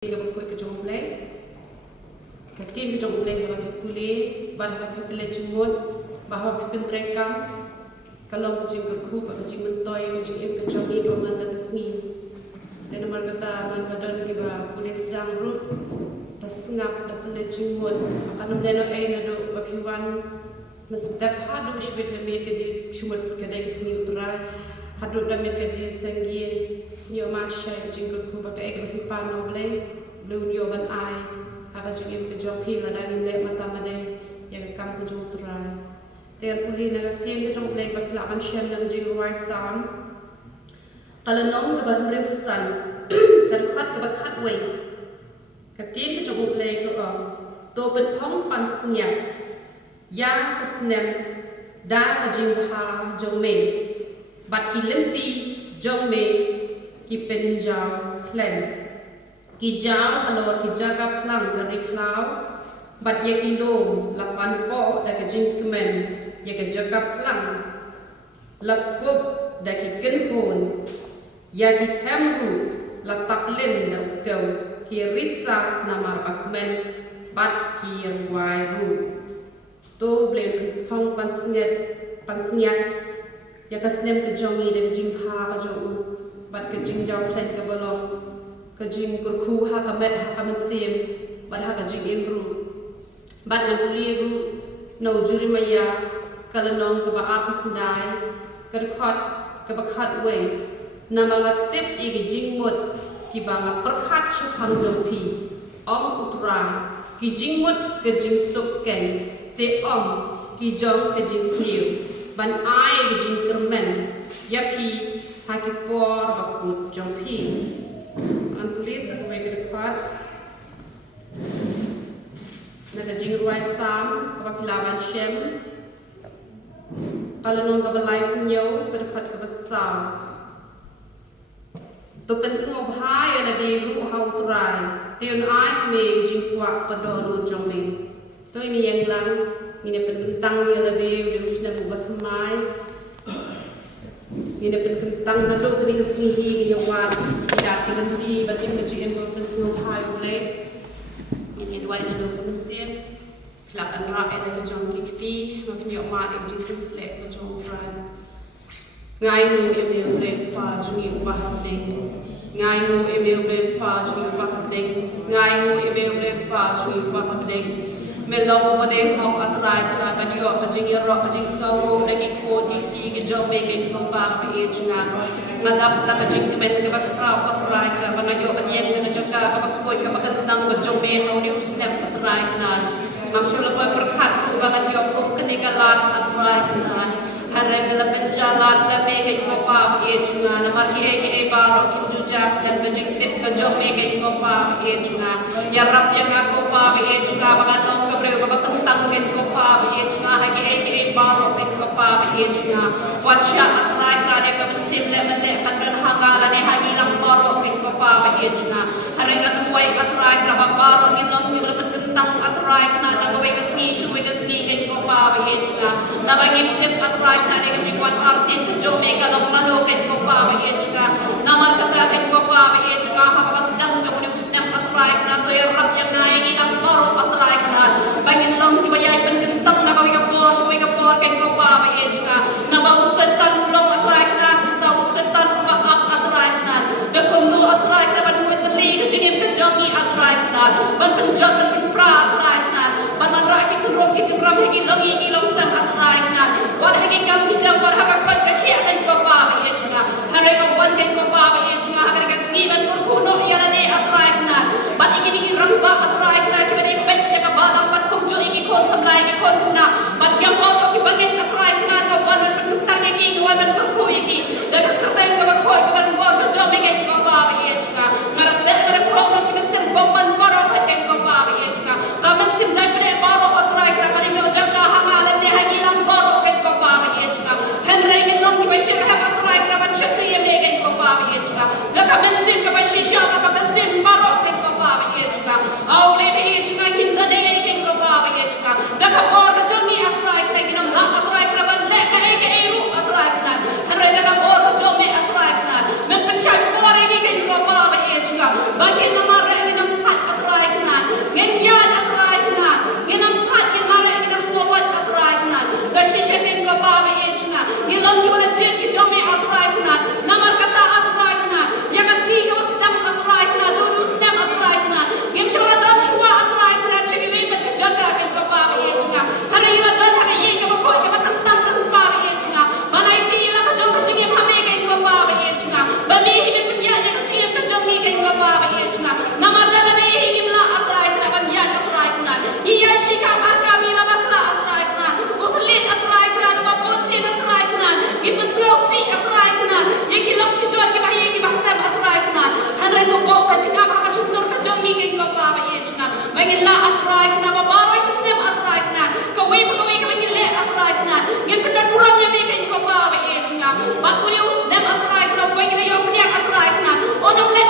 Tiga buku ke jombleng, kecil ke jombleng kalau kulit, bahan pilih jumut, bahawa pipin terekam, kalau kucing kerku, kucing mentoy, kucing im kejongi, kau mana kesni, dan nomor kata man badan kita kulit sedang rut, tasngap dah pilih jumut, akan mendengar nado bapiwan, mestap hadu sebut demi kejis jumut kedai kesni uturai, hadu demi kejis senggi, yo macam kucing kerku pakai kehidupan noble. Belum nyoban ai, akan juga kejauhi lah dari lek mata made yang kamu kejauh terai. Dengan pulih nak tiang kejauh lek bagi lawan siam dan jing ruai sam. Kalau nong kebat merefusan, kalau kat kebat kat way, ketiang kejauh lek ke to berpong pansnya, yang snem dah jing ha jome, bat kilenti jome kipenjau klem. Kijau kalau kijaga pelang dari klau, bat ya kilo lapan po dah kejing kemen, ya kejaga pelang, lakup dah kikenhun, ya kitemru latak len dah kau kirisa nama bakmen, bat kirwairu, tu boleh hong pansnyat, ya kesnem kejongi dah kejing ha kejongu, bat kejing jauh klen kebolong. Kajing kurku ha kamet ha kamesim bad ha kajing imru bad na kuliru no juri maya kala nong ka baap hundai kadkhot ka bakhat we na mga tip igi jingmut ki banga perkhat chupang jompi om utra ki jingmut ka jing sukken te om ki jong ka jing sniu ban ai ki jing kermen yapi ha ki por bakut jompi. Please, aku bagi dekat. Nak jing ruai sam, kapag pilawan shem. Kalau nong kabalay punyo, dekat kabasam. Tupen semua bahaya na diru hau turai. Tiun ai me jing kuak padolu joming. To ini yang lang, ini penentang yang lebih dia sudah buat thymmai. Ini penkentang nado tadi kesini ini war tidak kelenti bagi menjadi berpersuluh hal boleh ini dua nado kemensian lakukan rak ada kejong kikti makin yok mak yang jadi selek kejong ran ngai nu email boleh pajui ubah deng ngai nu email boleh pajui ubah deng ngai nu email boleh pajui ubah deng melong pada hau atrai kala banyo kajing ro kajing skawo lagi ko di kejong megen kompa pe chunga ngadap ta kajing kemen ke bak rau atrai kala banyo banyeng na jaka kabak ko ka bakantang kejong men no ni usnap atrai kala mamsul ko perkhat ko banyo ko kenikala atrai kala hare bela penjalan da megen kompa pe chunga namar ki e baro jujak dan kajing tit kejong megen kompa pe chunga ya rap yang aku pa pe chunga bangan tentang gen kopa biechna hagi baro gen kopa biechna wacha atrai krade ka mensim le mele pandran hangala ne hagi lang baro gen kopa biechna harenga duwai atrai kraba baro ngilong ngibra tentang atrai kana nagawe kesni gen kopa biechna nabagin tip atrai kana ne kasiwan arsin kejome kalong mano gen kopa biechna namar kata gen kopa biechna hakabas dang jomni usnam atrai kana to yarap yang ngai lang baro atrai kana bangin long dibayai penkentang na bawi kapor suwi kapor ken kopa maejka na bau setan long atrai kana tau setan ba atrai kana de kono atrai kana ban wet li kejingim kejongi atrai kana ban penjat ban pra atrai kana ban man ra ki kendrong ki kendram hegi long sang atrai kana wad hegi kam hijam bar hakakot ka kia ken kopa maejka hare ko ban ken kopa maejka hare ka sni ban kuno yarane atrai kana ban ikini ramba atrai kana ki ban impet ya ka balang kon samlai ke kon na bat yang auto ki bagen atrai kana ko ban pentang ki ko ban ko ko ki daga kerteng ko ko ban bor ko jome ke ko pa bi echka ngarap de ko ko ki sen bomban baro ka ken ko pa bi echka ka men sim jai pare baro atrai kana kani me ojak ka hangalan ne hagi lam baro ken ko pa bi ngin la atrai kana babaro si snem atrai kana kawai ka ngin le atrai kana ngin pendar buram nya me kan ko ba ba e chinga bakuli us snem atrai kana kawai ngin yo punya atrai kana onam le